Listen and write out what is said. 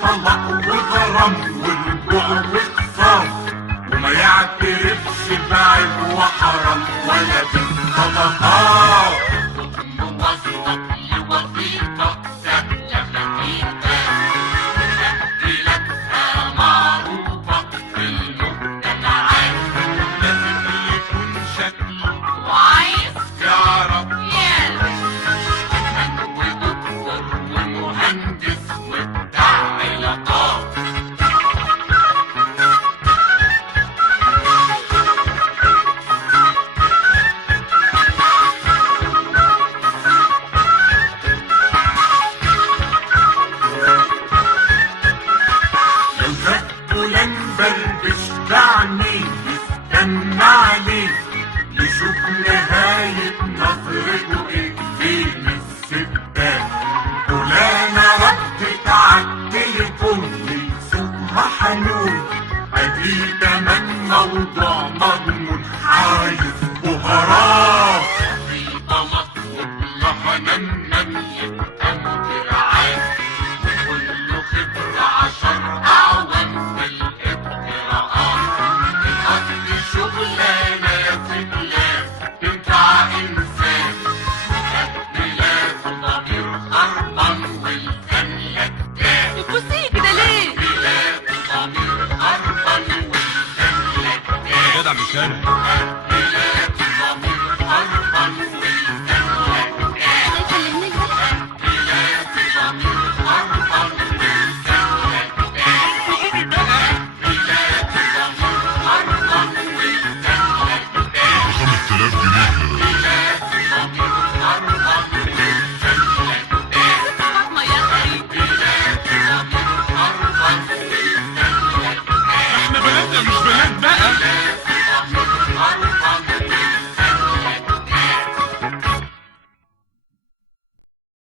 وطلاق وغرام والجوع والخصام، وما يعترفش بعيب وحرام ولا بالصدقات. موظف لوظيفة سهلة خفيفة تأكيلاتها معروفة في المجتمعات، لازم يكون شكله كويس يعرف فنان ودكتور ومهندس وبتاع علاقات. بربش بعينيه يستنى عليه يشوف نهاية نظرته ايه بين الستات. فلانة ردت عالتليفون من صوتها حنون، ادي كمان موضوع مضمون عايز بهارات. عصيدة مطلوب لها نمن يبقى مدير عام وكله خبرة 10 أعوام في الإجراءات. القصد شغلانة يا فنلان تنفع إنسان، بلاد ضمير خربان والفن لكتاب. بتبصيلي كده ليه؟ بلاد ضمير خربان والفن لكتاب. يا جدع مش انا.